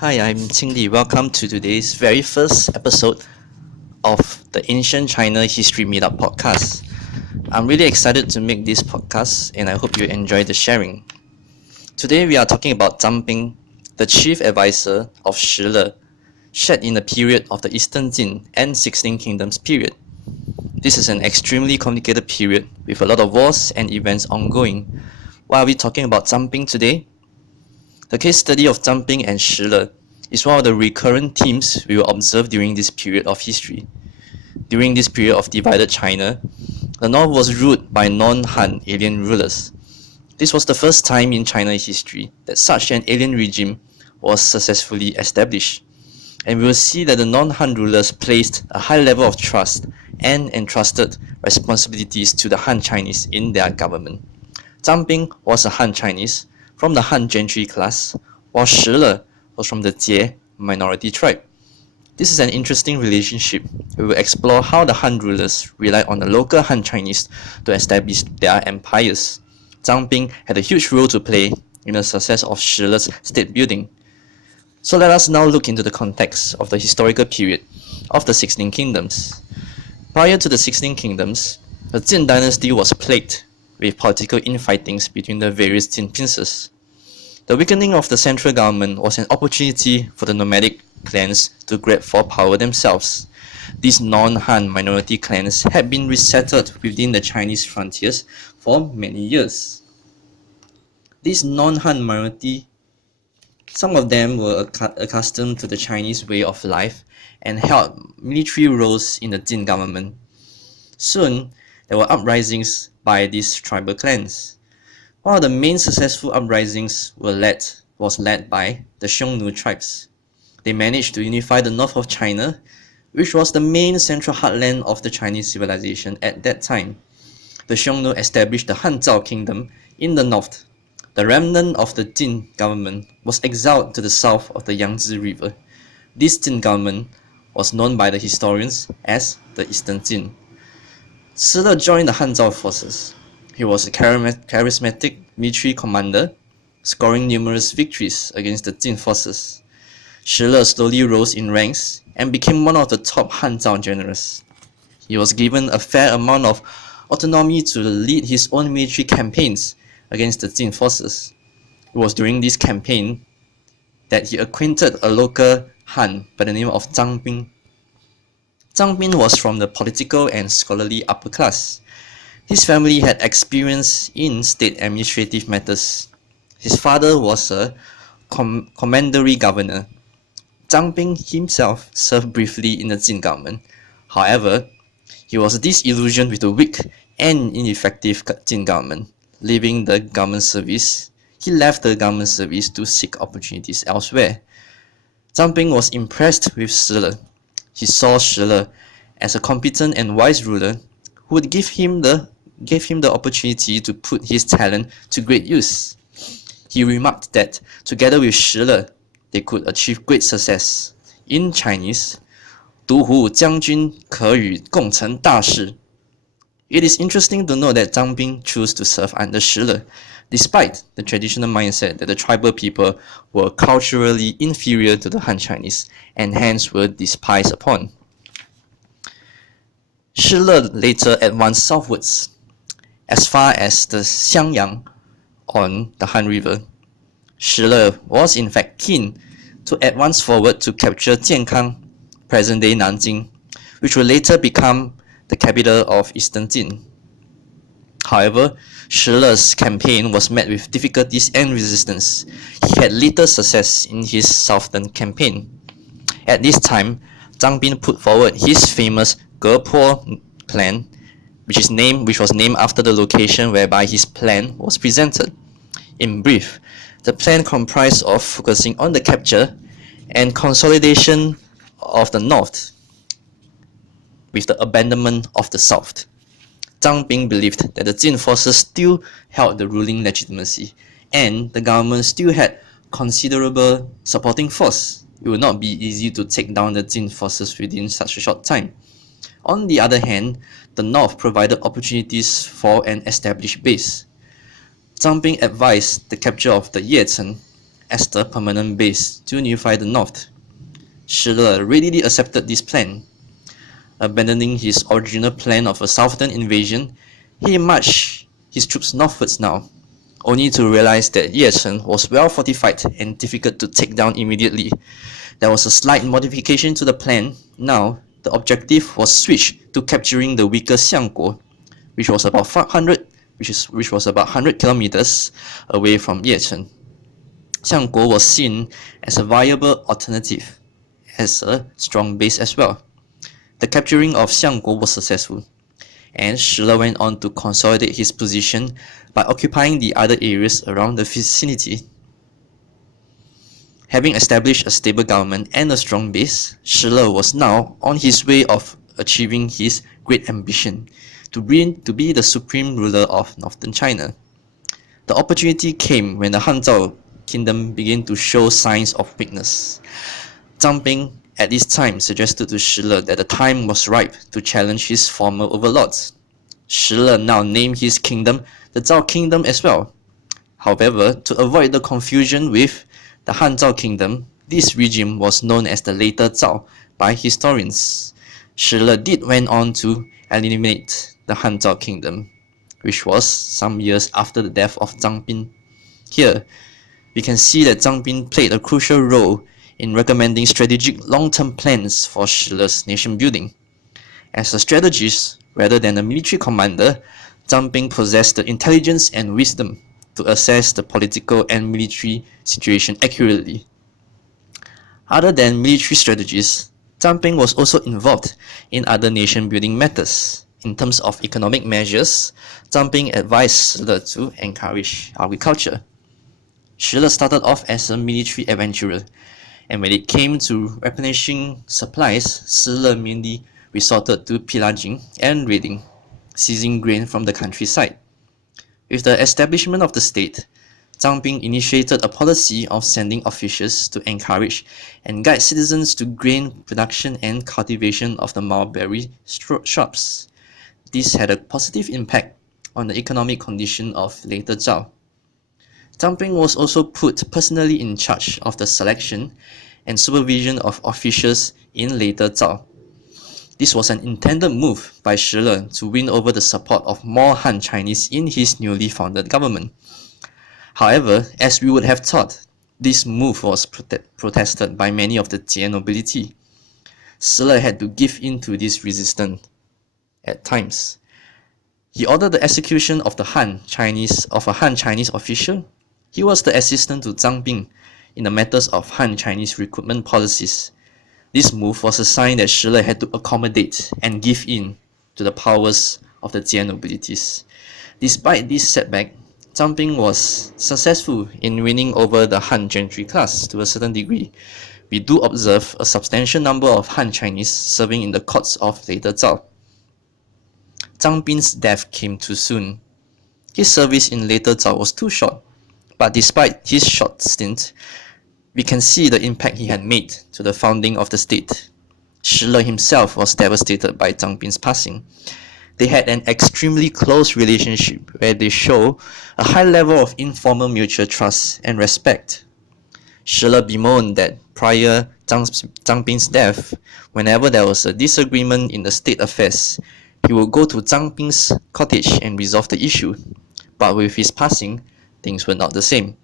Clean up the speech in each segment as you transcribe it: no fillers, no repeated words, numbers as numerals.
Hi, I'm Qingli. Welcome to today's very first episode of the Ancient China History Meetup podcast. I'm really excited to make this podcast and I hope you enjoy the sharing. Today we are talking about Zhang Bing, the chief advisor of Shile, shed in the period of the Eastern Jin and 16 Kingdoms period. This is an extremely complicated period with a lot of wars and events ongoing. Why are we talking about Zhang Bing today? The case study of Zhang Bing and Shile is one of the recurrent themes we will observe during this period of history. During this period of divided China, the north was ruled by non-Han alien rulers. This was the first time in China history that such an alien regime was successfully established. And we will see that the non-Han rulers placed a high level of trust and entrusted responsibilities to the Han Chinese in their government. Zhang Bing was a Han Chinese from the Han gentry class, while Shile was from the Jie minority tribe. This is an interesting relationship. We will explore how the Han rulers relied on the local Han Chinese to establish their empires. Zhang Bing had a huge role to play in the success of Shile's state building. So let us now look into the context of the historical period of the 16 kingdoms. Prior to the 16 kingdoms, the Jin dynasty was plagued with political infightings between the various Jin princes. The weakening of the central government was an opportunity for the nomadic clans to grab for power themselves. These non-Han minority clans had been resettled within the Chinese frontiers for many years. These non-Han minority, some of them were accustomed to the Chinese way of life and held military roles in the Jin government. Soon, there were uprisings by these tribal clans. One of the main successful uprisings was led by the Xiongnu tribes. They managed to unify the north of China, which was the main central heartland of the Chinese civilization at that time. The Xiongnu established the Hanzhao kingdom in the north. The remnant of the Jin government was exiled to the south of the Yangtze River. This Jin government was known by the historians as the Eastern Jin. Shile joined the Hanzhao forces. He was a charismatic military commander, scoring numerous victories against the Jin forces. Shile slowly rose in ranks and became one of the top Hanzhao generals. He was given a fair amount of autonomy to lead his own military campaigns against the Jin forces. It was during this campaign that he acquainted a local Han by the name of Zhang Bing. Zhang Bing was from the political and scholarly upper class. His family had experience in state administrative matters. His father was a commandery governor. Zhang Bing himself served briefly in the Jin government. However, he was disillusioned with the weak and ineffective Jin government. Leaving the government service, he left the government service to seek opportunities elsewhere. Zhang Bing was impressed with Shile. He saw Shile as a competent and wise ruler who would give him the opportunity to put his talent to great use. He remarked that together with Shile, they could achieve great success. In Chinese, 独虎将军可与共成大事. It is interesting to note that Zhang Bing chose to serve under Shile, despite the traditional mindset that the tribal people were culturally inferior to the Han Chinese and hence were despised upon. Shile later advanced southwards, as far as the Xiangyang on the Han River. Shile was in fact keen to advance forward to capture Jiankang, present-day Nanjing, which would later become the capital of Eastern Jin. However, Shile's campaign was met with difficulties and resistance. He had little success in his southern campaign. At this time, Zhang Bing put forward his famous Gepo plan, which was named after the location whereby his plan was presented. In brief, the plan comprised of focusing on the capture and consolidation of the north with the abandonment of the south. Zhang Bing believed that the Jin forces still held the ruling legitimacy and the government still had considerable supporting force. It would not be easy to take down the Jin forces within such a short time. On the other hand, the north provided opportunities for an established base. Zhang Bing advised the capture of the Yecheng as the permanent base to unify the north. Shi Le readily accepted this plan. Abandoning his original plan of a southern invasion, he marched his troops northwards now, only to realize that Yecheng was well fortified and difficult to take down immediately. There was a slight modification to the plan. Now, the objective was switched to capturing the weaker Xiangguo, which was about 100 kilometers away from Yecheng. Xiangguo was seen as a viable alternative, as a strong base as well. The capturing of Xiangguo was successful, and Shi Le went on to consolidate his position by occupying the other areas around the vicinity. Having established a stable government and a strong base, Shi Le was now on his way of achieving his great ambition to be the supreme ruler of northern China. The opportunity came when the Hanzhao kingdom began to show signs of weakness. Zhang Bing at this time suggested to Shi Le that the time was ripe to challenge his former overlords. Shi Le now named his kingdom the Zhao Kingdom as well. However, to avoid the confusion with the Hanzhao Kingdom, this regime was known as the later Zhao by historians. Shi Le did went on to eliminate the Hanzhao Kingdom, which was some years after the death of Zhang Bin. Here, we can see that Zhang Bin played a crucial role in recommending strategic long-term plans for Shi Le's nation building. As a strategist rather than a military commander, Zhang Bing possessed the intelligence and wisdom to assess the political and military situation accurately. Other than military strategies, Zhang Bing was also involved in other nation-building matters. In terms of economic measures, Zhang Bing advised Shi Le to encourage agriculture. Shi Le started off as a military adventurer, and when it came to replenishing supplies, Shi Le mainly resorted to pillaging and raiding, seizing grain from the countryside. With the establishment of the state, Zhang Bing initiated a policy of sending officials to encourage and guide citizens to grain production and cultivation of the mulberry shrubs. This had a positive impact on the economic condition of later Zhao. Zhang Bing was also put personally in charge of the selection and supervision of officials in later Zhao. This was an intended move by Shi Le to win over the support of more Han Chinese in his newly founded government. However, as we would have thought, this move was protested by many of the Jie nobility. Shi Le had to give in to this resistance at times. He ordered the execution of a Han Chinese official. He was the assistant to Zhang Bing in the matters of Han Chinese recruitment policies. This move was a sign that Shi Le had to accommodate and give in to the powers of the Jie nobilities. Despite this setback, Zhang Bing was successful in winning over the Han gentry class to a certain degree. We do observe a substantial number of Han Chinese serving in the courts of later Zhao. Zhang Bing's death came too soon. His service in later Zhao was too short, but despite his short stint, we can see the impact he had made to the founding of the state. Shi Le himself was devastated by Zhang Bing's passing. They had an extremely close relationship where they show a high level of informal mutual trust and respect. Shi Le bemoaned that prior Zhang Bing's death, whenever there was a disagreement in the state affairs, he would go to Zhang Bing's cottage and resolve the issue. But with his passing, things were not the same.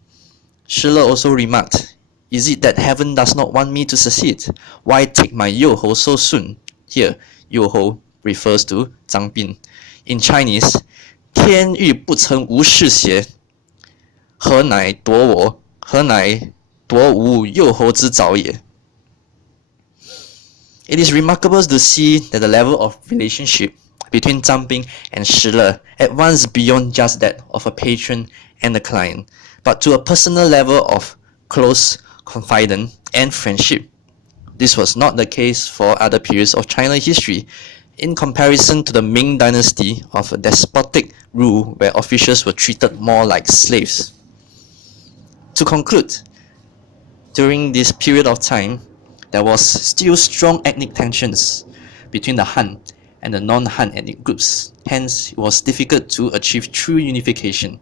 Shi Le also remarked, "Is it that heaven does not want me to succeed? Why take my Youhou so soon?" Here, Youhou refers to Zhang Bing. In Chinese, 天欲不曾无事邪，何乃夺吾幼侯之早也? It is remarkable to see that the level of relationship between Zhang Bing and Shi Le advanced beyond just that of a patron and a client, but to a personal level of close confidence and friendship. This was not the case for other periods of China history. In comparison to the Ming dynasty of a despotic rule where officials were treated more like slaves. To conclude, during this period of time, there was still strong ethnic tensions between the Han and the non-Han ethnic groups. Hence, it was difficult to achieve true unification.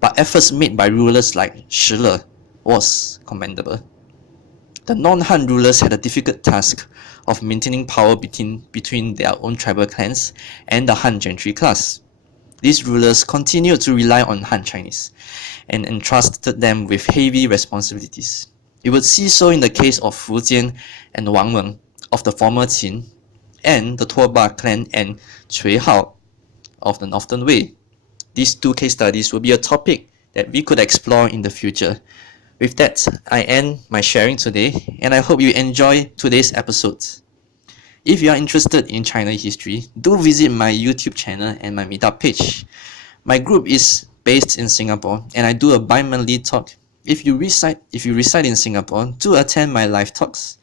But efforts made by rulers like Shi Le was commendable. The non-Han rulers had a difficult task of maintaining power between their own tribal clans and the Han gentry class. These rulers continued to rely on Han Chinese and entrusted them with heavy responsibilities. You would see so in the case of Fu Jian and Wang Meng of the former Qin, and the Tuoba clan and Cui Hao of the Northern Wei. These two case studies will be a topic that we could explore in the future. With that, I end my sharing today, and I hope you enjoy today's episode. If you are interested in China history, do visit my YouTube channel and my meetup page. My group is based in Singapore, and I do a bi-monthly talk. If you reside in Singapore, do attend my live talks.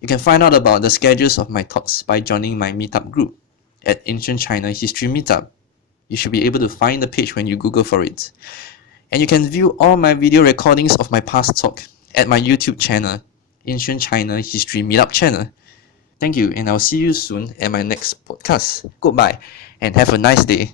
You can find out about the schedules of my talks by joining my meetup group at Ancient China History Meetup. You should be able to find the page when you Google for it. And you can view all my video recordings of my past talk at my YouTube channel, Ancient China History Meetup channel. Thank you, and I'll see you soon at my next podcast. Goodbye, and have a nice day.